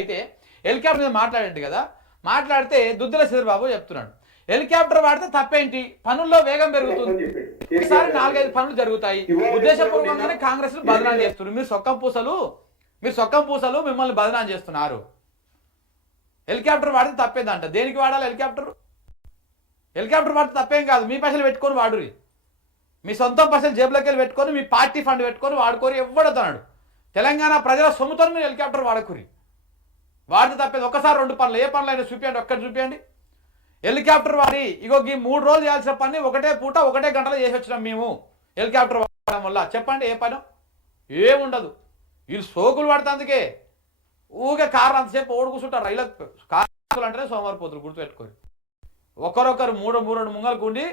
అయితే హెలికాప్టర్ మీద మాట్లాడండి కదా, మాట్లాడితే దుద్దుల శ్రీధర్బాబు చెప్తున్నాడు హెలికాప్టర్ వాడితే తప్పేంటి, పనుల్లో వేగం పెరుగుతుంది, ఒకసారి 4-5 పనులు జరుగుతాయి, ఉద్దేశపూర్వకంగానే కాంగ్రెస్ బదనాలు చేస్తున్నారు. మీరు సొక్కం పూసలు మిమ్మల్ని బదనాలు చేస్తున్నారు. హెలికాప్టర్ వాడితే తప్పేదంట. దేనికి వాడాలి హెలికాప్టర్? హెలికాప్టర్ వాడితే తప్పేం కాదు, మీ పైసలు పెట్టుకొని వాడురి, మీ సొంత పైసలు జేబులోకి వెళ్ళి పెట్టుకొని మీ పార్టీ ఫండ్ పెట్టుకొని వాడుకోరి, ఎవ్వడతున్నాడు. తెలంగాణ ప్రజల సొమ్ముతో మీరు హెలికాప్టర్ వాడుకురి, వాడితే తప్పేది. ఒకసారి 2 పనులు, ఏ పనులు అయినా చూపించండి, ఒక్కటి చూపించండి. హెలికాప్టర్ వాడి ఇగో ఈ 3 రోజులు చేయాల్సిన పని ఒకటే పూట 1 గంటలో చేసి వచ్చినాం మేము హెలికాప్టర్ వాడడం వల్ల. చెప్పండి ఏ పని? ఏముండదు. వీళ్ళు సోకులు పడతాందుకే ఊగే కార్లు అంతసేపు ఓడి కూర్చుంటారు. రైలు కార్లు అంటేనే సోమవారిపోతులు, గుర్తుపెట్టుకోరు. ఒకరొకరు 3 ముంగలకు ఉండి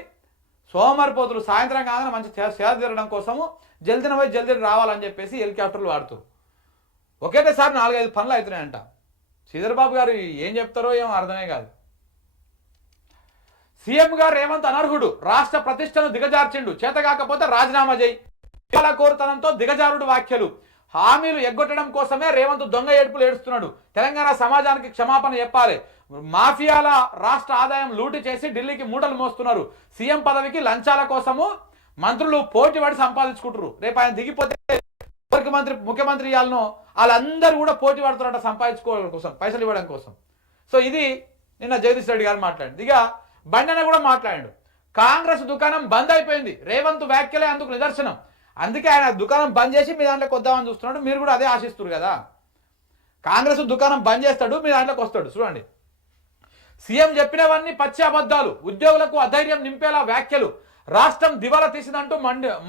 సోమవారిపోతులు సాయంత్రం కాగానే మంచి సేద తీరడం కోసము జల్దిన పోయి జల్దీ రావాలని చెప్పేసి హెలికాప్టర్లు వాడుతారు. ఒకేటేసారి 4-5 పనులు అవుతున్నాయంట. శ్రీధర్బాబు గారు ఏం చెప్తారో ఏమో అర్థమే కాదు. సీఎం గారు రేవంత్ అనర్హుడు, రాష్ట్ర ప్రతిష్టను దిగజార్చిండు, చేతగాకపోతే రాజీనామా చేయి, కోరుతనంతో దిగజారుడు వ్యాఖ్యలు. హామీలు ఎగ్గొట్టడం కోసమే రేవంత్ దొంగ ఏడుపులు ఏడుస్తున్నాడు. తెలంగాణ సమాజానికి క్షమాపణ చెప్పాలి. మాఫియాల రాష్ట్ర ఆదాయం లూటి చేసి ఢిల్లీకి మూటలు మోస్తున్నారు. సీఎం పదవికి లంచాల కోసము మంత్రులు పోటీ పడి సంపాదించుకుంటారు. రేపు ఆయన దిగిపోతే ముఖ్యమంత్రి ఇవ్వాలనో వాళ్ళందరూ కూడా పోటీ పడుతున్నారట సంపాదించుకోవడం కోసం, పైసలు ఇవ్వడం కోసం. సో ఇది నిన్న జగదీష్ రెడ్డి గారు మాట్లాడింది. ఇక బండన కూడా మాట్లాడాడు. కాంగ్రెస్ దుకాణం బంద్ అయిపోయింది, రేవంత్ వ్యాఖ్యలే అందుకు నిదర్శనం. అందుకే ఆయన దుకాణం బంద్ చేసి మీ దాంట్లోకి వద్దామని చూస్తున్నాడు. మీరు కూడా అదే ఆశిస్తున్నారు కదా. కాంగ్రెస్ దుకాణం బంద్ చేస్తాడు, మీ దాంట్లోకి వస్తాడు. చూడండి, సీఎం చెప్పినవన్నీ పచ్చి అబద్ధాలు, ఉద్యోగులకు అధైర్యం నింపేలా వ్యాఖ్యలు, రాష్ట్రం దివాలా తీసిందంటూ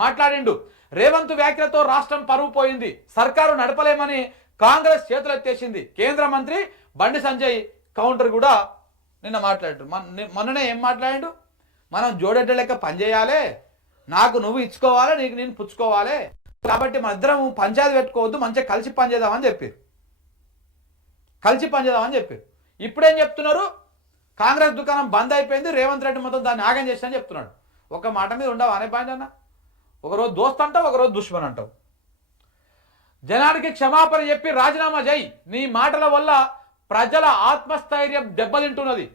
మాట్లాడిండు. రేవంత్ వ్యాఖ్యలతో రాష్ట్రం పరువు పోయింది, సర్కారు నడపలేమని కాంగ్రెస్ చేతులెత్తేసింది. కేంద్ర మంత్రి బండి సంజయ్ కౌంటర్ కూడా నిన్న మాట్లాడు. మొన్ననే ఏం మాట్లాడిండు? మనం జోడెడ్డ లెక్క పనిచేయాలి, నాకు నువ్వు ఇచ్చుకోవాలి, నీకు నేను పుచ్చుకోవాలి, కాబట్టి మన ఇద్దరం పంచాయతీ పెట్టుకోవద్దు, మంచిగా కలిసి పనిచేద్దామని చెప్పారు. ఇప్పుడేం చెప్తున్నారు? కాంగ్రెస్ దుకాణం బంద్ అయిపోయింది, రేవంత్ రెడ్డి మొత్తం దాన్ని ఆగం చేస్తానని చెప్తున్నాడు. ఒక మాట మీద ఉండవు అనే పాయింట్ అన్న. ఒకరోజు దోస్త్ అంటావు, ఒకరోజు దుష్మన్ అంటావు. జనానికి క్షమాపణ చెప్పి రాజీనామా చేయి. నీ మాటల వల్ల ప్రజల ఆత్మస్థైర్యం దెబ్బతింటున్నది.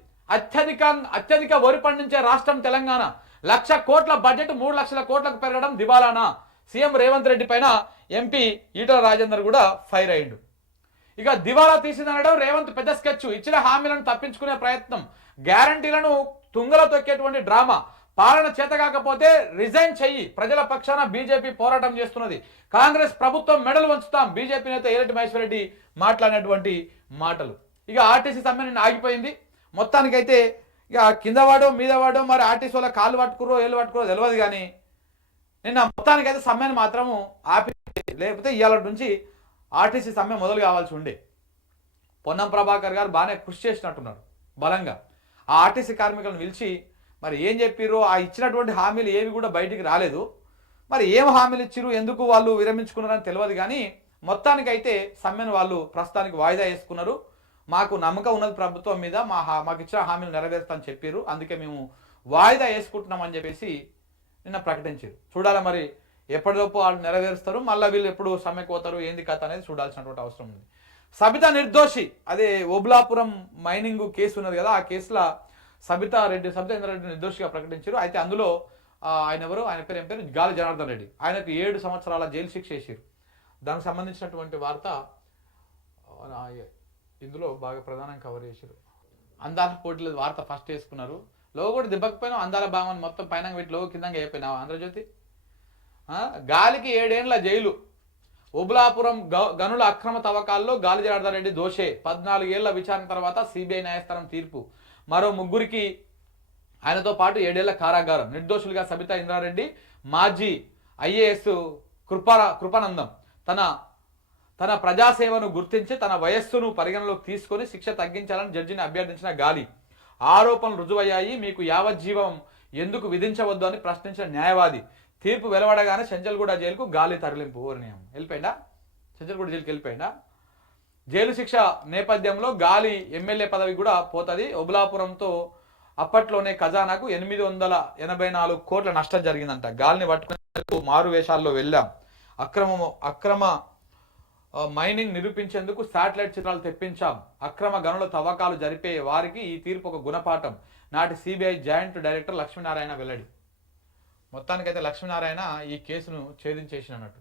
అత్యధిక వరి పండించే రాష్ట్రం తెలంగాణ. 1,00,000 కోట్ల బడ్జెట్ 3 లక్షల కోట్లకు పెరగడం దివాలానా? సీఎం రేవంత్ రెడ్డి పైన ఎంపీ ఈటల రాజేందర్ కూడా ఫైర్ అయ్యిండు. ఇక దివాలా తీసిందనడం రేవంత్ పెద్ద స్కెచ్, ఇచ్చిన హామీలను తప్పించుకునే ప్రయత్నం, గ్యారంటీలను తుంగలో తొక్కేటువంటి డ్రామా, పాలన చేతకాకపోతే రిజైన్ చెయ్యి, ప్రజల పక్షాన బీజేపీ పోరాటం చేస్తున్నది, కాంగ్రెస్ ప్రభుత్వం మెడలు వంచుతాం, బీజేపీ నేత ఏరెడ్డి మహేశ్వర్ రెడ్డి మాట్లాడినటువంటి మాటలు. ఇక ఆర్టీసీ సమ్మె నిన్న ఆగిపోయింది. మొత్తానికైతే ఇక కింద వాడో మీద వాడో మరి ఆర్టీసీ వాళ్ళ కాళ్ళు పట్టుకురో ఏళ్ళు పట్టుకురో తెలియదు, కానీ నిన్న మొత్తానికైతే సమ్మెను మాత్రము ఆపి, లేకపోతే ఇవాళ నుంచి ఆర్టీసీ సమ్మె మొదలు కావాల్సి ఉండే. పొన్నం ప్రభాకర్ గారు బాగానే కృషి చేసినట్టున్నారు బలంగా. ఆ ఆర్టీసీ కార్మికులను పిలిచి మరి ఏం చెప్పిర్రో, ఆ ఇచ్చినటువంటి హామీలు ఏవి కూడా బయటికి రాలేదు. మరి ఏం హామీలు ఇచ్చిర్రు, ఎందుకు వాళ్ళు విరమించుకున్నారని తెలియదు, కానీ మొత్తానికైతే సమ్మెను వాళ్ళు ప్రస్తుతానికి వాయిదా వేసుకున్నారు. మాకు నమ్మకం ఉన్నది ప్రభుత్వం మీద, మాకు ఇచ్చిన హామీలు నెరవేరుస్తామని చెప్పారు, అందుకే మేము వాయిదా వేసుకుంటున్నామని చెప్పేసి నిన్న ప్రకటించారు. చూడాలి మరి ఎప్పటిలోపు వాళ్ళు నెరవేరుస్తారు, మళ్ళీ వీళ్ళు ఎప్పుడు సమ్మెకు పోతారు, ఏంది కథ అనేది చూడాల్సినటువంటి అవసరం ఉంది. సబితా నిర్దోషి, అదే ఓబులాపురం మైనింగ్ కేసు ఉన్నది కదా, ఆ కేసులో సబితా ఇంద్రారెడ్డి నిర్దోషిగా ప్రకటించారు. అయితే అందులో ఆయన పేరు ఏం పేరు, గాలి జనార్దన్ రెడ్డి, ఆయనకు 7 సంవత్సరాల జైలు శిక్ష వేసారు. దానికి సంబంధించినటువంటి వార్త ఇందులో బాగా ప్రధానంగా కవర్ చేశారు. అందాల పోటీల వార్త ఫస్ట్ వేసుకున్నారు. లోగో కూడా దిబ్బకపోయినా అందాల భావాన్ని మొత్తం పైన పెట్టి లోగో కింద అయిపోయినావు ఆంధ్రజ్యోతి. గాలికి 7 ఏళ్ల జైలు, ఓబులాపురం గనుల అక్రమ తవ్వకాల్లో గాలి జనార్దన్ రెడ్డి దోషే, 14 ఏళ్ల విచారణ తర్వాత సిబిఐ న్యాయస్థానం తీర్పు. మరో 3 ఆయనతో పాటు 7 ఏళ్ల కారాగారం. నిర్దోషులుగా సబితా ఇంద్రారెడ్డి, మాజీ ఐఏఎస్ కృపానందం. తన ప్రజాసేవను గుర్తించి తన వయస్సును పరిగణలోకి తీసుకొని శిక్ష తగ్గించాలని జడ్జిని అభ్యర్థించిన గాలి. ఆరోపణలు రుజువయ్యాయి, మీకు యావజ్జీవం ఎందుకు విధించవద్దు అని ప్రశ్నించిన న్యాయవాది. తీర్పు వెలువడగానే చెంచల్గూడ జైలుకు గాలి తరలింపు. వెళ్ళిపోయిందా? చెంచల్గూడ జైలుకి వెళ్ళిపోయిందా? జైలు శిక్ష నేపథ్యంలో గాలి ఎమ్మెల్యే పదవి కూడా పోతుంది. ఓబులాపురంతో అప్పట్లోనే ఖజానాకు 884 కోట్ల నష్టం జరిగిందంట. గాలిని పట్టుకునే మారు వేషాల్లో వెళ్ళాం, అక్రమ మైనింగ్ నిరూపించేందుకు శాటిలైట్ చిత్రాలు తెప్పించాం. అక్రమ గనుల తవ్వకాలు జరిపే వారికి ఈ తీర్పు ఒక గుణపాఠం. నాటి సిబిఐ జాయింట్ డైరెక్టర్ లక్ష్మీనారాయణ వెల్లడి. మొత్తానికైతే లక్ష్మీనారాయణ ఈ కేసును ఛేదించేసినట్టు.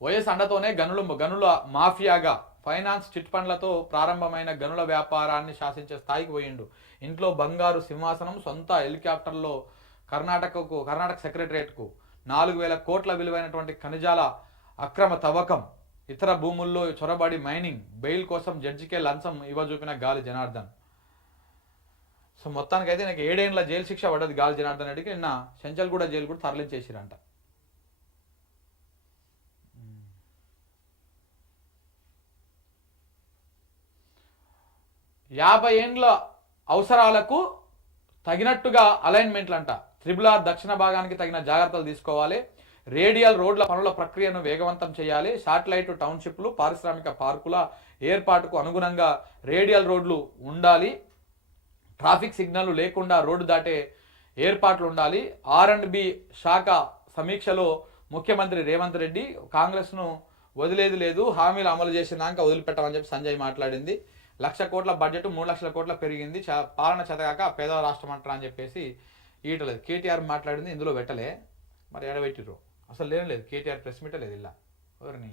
వైఎస్ అండతోనే గనుల మాఫియాగా ఫైనాన్స్ చిట్ ఫండ్లతో ప్రారంభమైన గనుల వ్యాపారాన్ని శాసించే స్థాయికి పోయిండు. ఇంట్లో బంగారు సింహాసనం, సొంత హెలికాప్టర్లో కర్ణాటక సెక్రటరియట్కు 4,000 కోట్ల విలువైనటువంటి ఖనిజాల అక్రమ తవ్వకం, ఇతర భూముల్లో చొరబడి మైనింగ్, బెయిల్ కోసం జడ్జికే లంచం ఇవ్వజూపిన గాలి జనార్దన్. సో మొత్తానికైతే నాకు 7 ఏళ్ల జైలు శిక్ష పడ్డది గాలి జనార్దన్ రెడ్డికి. నిన్న చెంచల్గూడ జైలు కూడా తరలించేసిరంట. 50 ఏండ్ల అవసరాలకు తగినట్టుగా అలైన్మెంట్లు అంట. త్రిబుల్ ఆర్ దక్షిణ భాగానికి తగిన జాగ్రత్తలు తీసుకోవాలి. రేడియల్ రోడ్ల పనుల ప్రక్రియను వేగవంతం చేయాలి. శాటిలైట్ టౌన్షిప్లు, పారిశ్రామిక పార్కుల ఏర్పాటుకు అనుగుణంగా రేడియల్ రోడ్లు ఉండాలి. ట్రాఫిక్ సిగ్నల్ లేకుండా రోడ్డు దాటే ఏర్పాట్లు ఉండాలి. R&B శాఖ సమీక్షలో ముఖ్యమంత్రి రేవంత్ రెడ్డి కాంగ్రెస్ను వదిలేది లేదు, హామీలు అమలు చేసినాక వదిలిపెట్టమని చెప్పి సంజయ్ మాట్లాడింది. 1,00,000 కోట్ల బడ్జెట్ 3 లక్షల కోట్ల పెరిగింది, పాలన చేతగాక పేదల రాష్ట్రం అంటారా అని చెప్పేసి ఈటలేదు. కేటీఆర్ మాట్లాడింది ఇందులో పెట్టలే, మరి ఎడబెట్టిర్రు. అసలు లేదు కేటీఆర్ ప్రెస్ మీటే లేదు. ఇలా ఎవరిని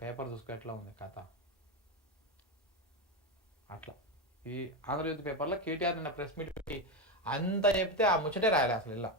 పేపర్ చూసుకో ఎట్లా ఉంది కథ. అట్లా ఈ ఆంధ్రజ్యోతి పేపర్లో కేటీఆర్ నిన్న ప్రెస్ మీట్ పెట్టి అంతా చెప్తే ఆ ముచ్చటే రాయాలి అసలు ఇలా.